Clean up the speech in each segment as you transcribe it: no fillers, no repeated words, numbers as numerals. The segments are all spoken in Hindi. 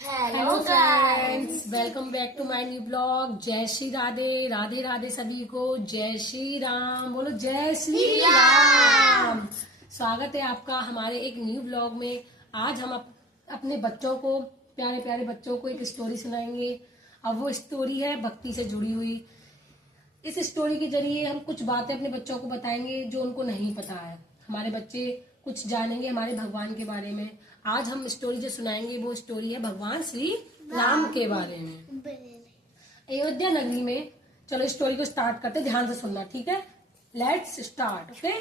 Hello friends, welcome back to my new blog. जय श्री राधे राधे राधे सभी को। जय श्री राम बोलो, जय श्री राम। स्वागत है आपका हमारे एक न्यू ब्लॉग में। आज हम अपने बच्चों को, प्यारे प्यारे बच्चों को एक स्टोरी सुनाएंगे। अब वो स्टोरी है भक्ति से जुड़ी हुई। इस स्टोरी के जरिए हम कुछ बातें अपने बच्चों को बताएंगे जो उनको नहीं पता है। हमारे बच्चे कुछ जानेंगे हमारे भगवान के बारे में। आज हम स्टोरी जो सुनाएंगे वो स्टोरी है भगवान श्री राम के बारे में। अयोध्या नगरी में, चलो स्टोरी को स्टार्ट करते, ध्यान से सुनना, ठीक है? Let's start. ओके।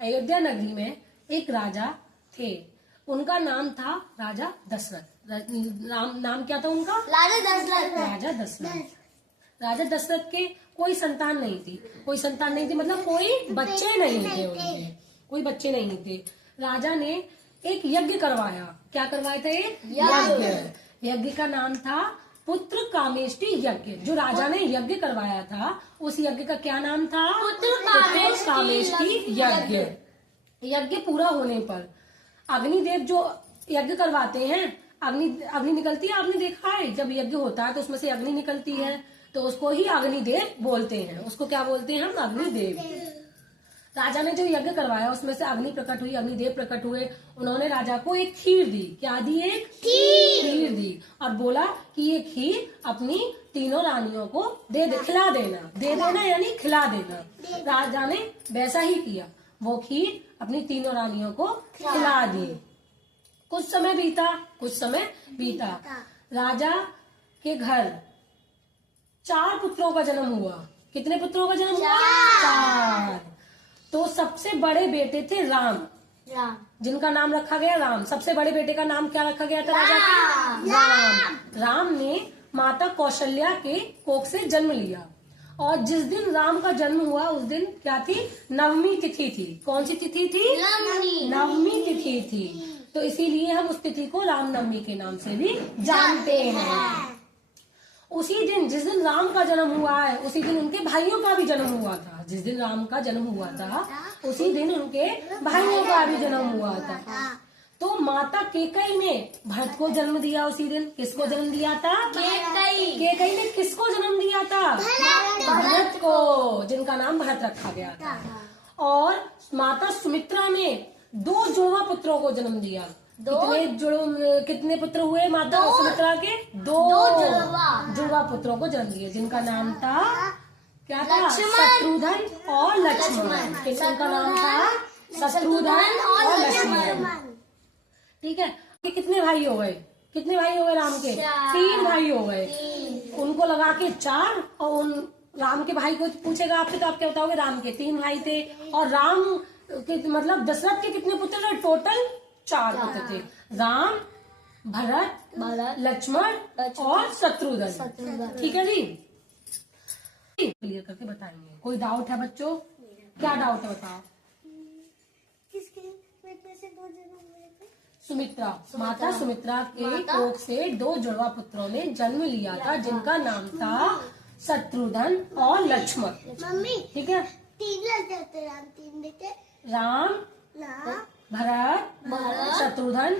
अयोध्या नगरी में एक राजा थे। उनका नाम था राजा दशरथ। नाम क्या था उनका? राजा दशरथ। राजा दशरथ। राजा दशरथ के कोई संतान नहीं थी। कोई संतान नहीं थी मतलब कोई बच्चे नहीं थे उनके, कोई बच्चे नहीं थे। राजा ने एक यज्ञ करवाया। क्या करवाया था? एक यज्ञ। यज्ञ का नाम था पुत्र कामेष्टि यज्ञ। जो राजा ने यज्ञ करवाया था उस यज्ञ का क्या नाम था? पुत्र कामेष्टि यज्ञ। यज्ञ पूरा होने पर अग्निदेव जो यज्ञ करवाते हैं, अग्नि निकलती है। आपने देखा है जब यज्ञ होता है तो उसमें से अग्नि निकलती है, तो उसको ही अग्निदेव बोलते हैं। उसको क्या बोलते हैं हम? अग्निदेव। राजा ने जो यज्ञ करवाया उसमें से अग्नि प्रकट हुई, अग्निदेव प्रकट हुए। उन्होंने राजा को एक खीर दी। क्या दी? एक खीर दी। और बोला कि ये खीर अपनी तीनों रानियों को खिला देना। दे देना यानी खिला देना। राजा ने वैसा ही किया। वो खीर अपनी तीनों रानियों को खिला दी। कुछ समय बीता। राजा के घर 4 पुत्रों का जन्म हुआ। कितने पुत्रों का जन्म हुआ? 4। तो सबसे बड़े बेटे थे राम, जिनका नाम रखा गया राम। सबसे बड़े बेटे का नाम क्या रखा गया था राजा के? राम। राम ने माता कौशल्या के कोख से जन्म लिया। और जिस दिन राम का जन्म हुआ उस दिन क्या थी? नवमी तिथि थी। कौन सी तिथि थी? नवमी तिथि थी। तो इसीलिए हम उस तिथि को रामनवमी के नाम से भी जानते हैं। उसी दिन, जिस दिन राम का जन्म हुआ है, उसी दिन उनके भाइयों का भी जन्म हुआ था। जिस दिन राम का जन्म हुआ था उसी दिन उनके भाइयों का भी जन्म हुआ था। तो माता केकई ने भरत को जन्म दिया उसी दिन। किसको जन्म दिया था? केकई ने किसको जन्म दिया था? भरत को, जिनका नाम भरत रखा गया था। और माता सुमित्रा ने 2 जुड़वा पुत्रों को जन्म दिया। कितने पुत्र हुए माता सुमित्रा के? 2 जुड़वा पुत्रों को जन्म दिया, जिनका नाम था क्या था? शत्रुघ्न और लक्ष्मण। किसका नाम था? शत्रुघ्न और लक्ष्मण। ठीक है। कितने भाई हो गए? कितने भाई हो गए राम के? 3 भाई हो गए। उनको लगा के 4। और उन राम के भाई को पूछेगा आपसे तो आप क्या बताओगे? राम के 3 भाई थे। और राम के मतलब दशरथ के कितने पुत्र थे? टोटल 4 पुत्र थे। राम, भरत, लक्ष्मण और शत्रुघ्न। ठीक है जी। क्लियर करके बताएंगे। कोई डाउट है बच्चों? क्या डाउट है बताओ? सुमित्रा, माता सुमित्रा के कोख से 2 जुड़वा पुत्रों ने जन्म लिया था, जिनका नाम था शत्रुघ्न और लक्ष्मण। ठीक है। 3 बेटे। राम, भरत, शत्रुघ्न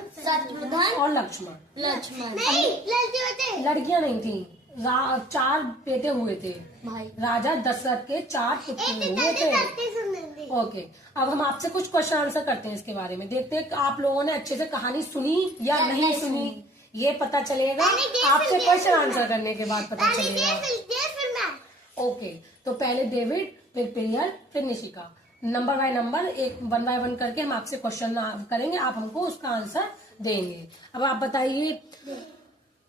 और लक्ष्मण। नहीं, लड़कियां नहीं थी। 4 बेटे हुए थे। राजा दशरथ के 4 पुत्र हुए थे। ओके। अब हम आपसे कुछ क्वेश्चन आंसर करते हैं इसके बारे में। देखते हैं आप लोगों ने अच्छे से कहानी सुनी या नहीं सुनी। ये पता चलेगा आपसे क्वेश्चन आंसर करने के बाद पता चलेगा। ओके। तो पहले डेविड, फिर प्रियल, फिर Nishika. Number by number, 1 by 1 करके हम आपसे क्वेश्चन करेंगे। आप हमको उसका आंसर देंगे। अब आप बताइए,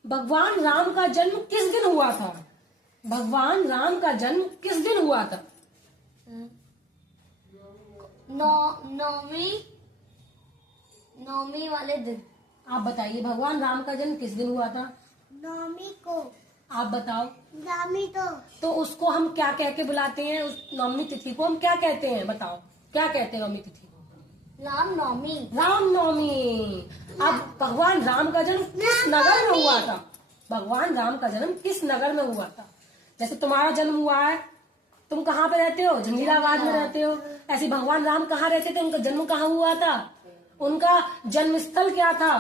भगवान राम का जन्म किस दिन हुआ था? भगवान राम का जन्म किस दिन हुआ था? नौमी वाले दिन। आप बताइए, भगवान राम का जन्म किस दिन हुआ था? नौमी को। आप बताओ। नौमी तो उसको हम क्या कह के बुलाते हैं? उस नवमी तिथि को हम क्या कहते हैं? बताओ, क्या कहते हैं नवमी तिथि को? रामनवमी। रामनवमी। अब भगवान राम का जन्म किस नगर में हुआ था? भगवान राम का जन्म किस नगर में हुआ था? जैसे तुम्हारा जन्म हुआ है, तुम कहाँ पे रहते हो? जंजीराबाद में रहते हो। ऐसे भगवान राम कहाँ रहते थे? उनका जन्म कहाँ हुआ था? उनका जन्म स्थल क्या था?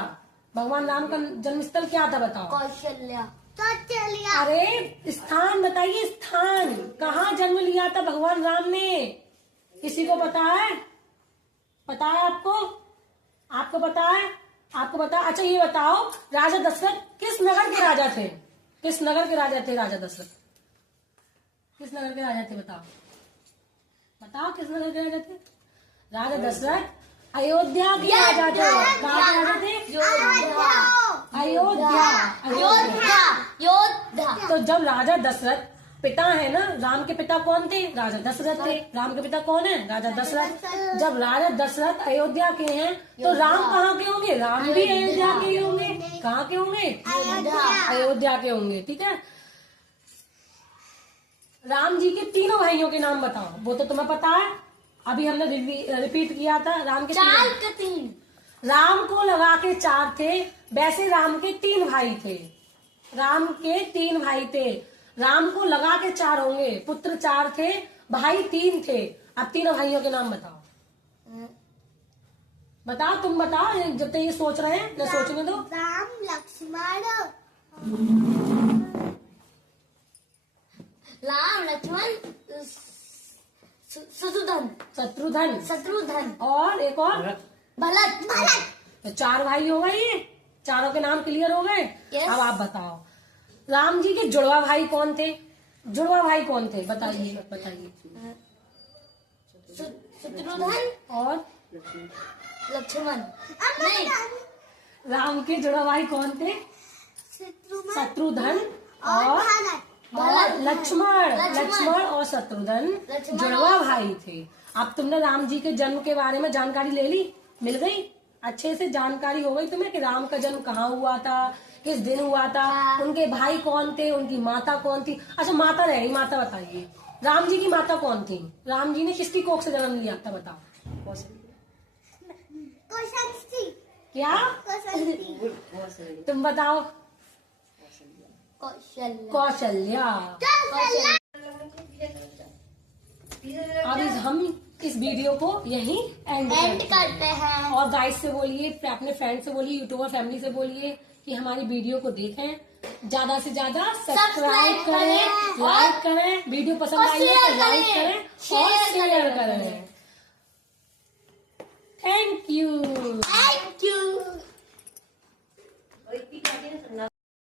भगवान राम का जन्म स्थल क्या था बताओ? कौशल्या। कौशल्या। अरे स्थान बताइए, स्थान कहाँ जन्म लिया था भगवान राम ने? किसी को पता है? पता है आपको? आपको पता है? आपको पता? अच्छा ये बताओ, राजा दशरथ किस नगर के राजा थे? किस नगर के राजा थे राजा दशरथ? किस नगर के राजा थे बताओ? बताओ किस नगर के राजा थे? राजा दशरथ अयोध्या के राजा थे। कहाँ के राजा थे? अयोध्या। अयोध्या। तो जब राजा दशरथ पिता है ना, राम के पिता कौन थे? राजा दशरथ थे। राम के पिता कौन है? राजा दशरथ। जब राजा दशरथ अयोध्या के हैं तो राम कहाँ के होंगे? राम भी अयोध्या के ही होंगे। कहाँ के होंगे? अयोध्या के होंगे। ठीक है। राम जी के तीनों भाइयों के नाम बताओ। वो तो तुम्हें पता है, अभी हमने रिपीट किया था। राम के तीन। राम को लगा के 4 थे, वैसे राम के 3 भाई थे। राम के 3 भाई थे, राम को लगा के 4 होंगे। पुत्र 4 थे, भाई 3 थे। अब तीनों भाइयों के नाम बताओ। बताओ, तुम बताओ। जब तक ये सोच रहे हैं, न सोचने दो। राम, लक्ष्मण। राम, लक्ष्मण, शत्रुघ्न और एक और भरत। तो 4 भाई हो गए। ये चारों के नाम क्लियर हो गए। Yes. अब आप बताओ, राम जी के जुड़वा भाई कौन थे? जुड़वा भाई कौन थे बताइए, बताइए। शत्रुघ्न और लक्ष्मण। राम के जुड़वा भाई कौन थे? शत्रुघ्न और लक्ष्मण और शत्रुघ्न जुड़वा भाई थे। अब तुमने राम जी के जन्म के बारे में जानकारी ले ली, मिल गई, अच्छे से जानकारी हो गई तुम्हें कि राम का जन्म कहाँ हुआ था, किस दिन हुआ था, उनके भाई कौन थे, उनकी माता कौन थी। अच्छा माता रह गई, माता बताइए, राम जी की माता कौन थी? राम जी ने किसकी कोख से जन्म लिया था बताओ? क्या? तुम बताओ। कौशल्या। अब हम इस वीडियो को यहीं एंड करते हैं। और गाइस से बोलिए, अपने फ्रेंड से बोलिए, यूट्यूबर फैमिली से बोलिए कि हमारी वीडियो को देखें, ज्यादा से ज्यादा सब्सक्राइब करें, लाइक करें, वीडियो पसंद आई है तो लाइक करें और शेयर करें। Thank you.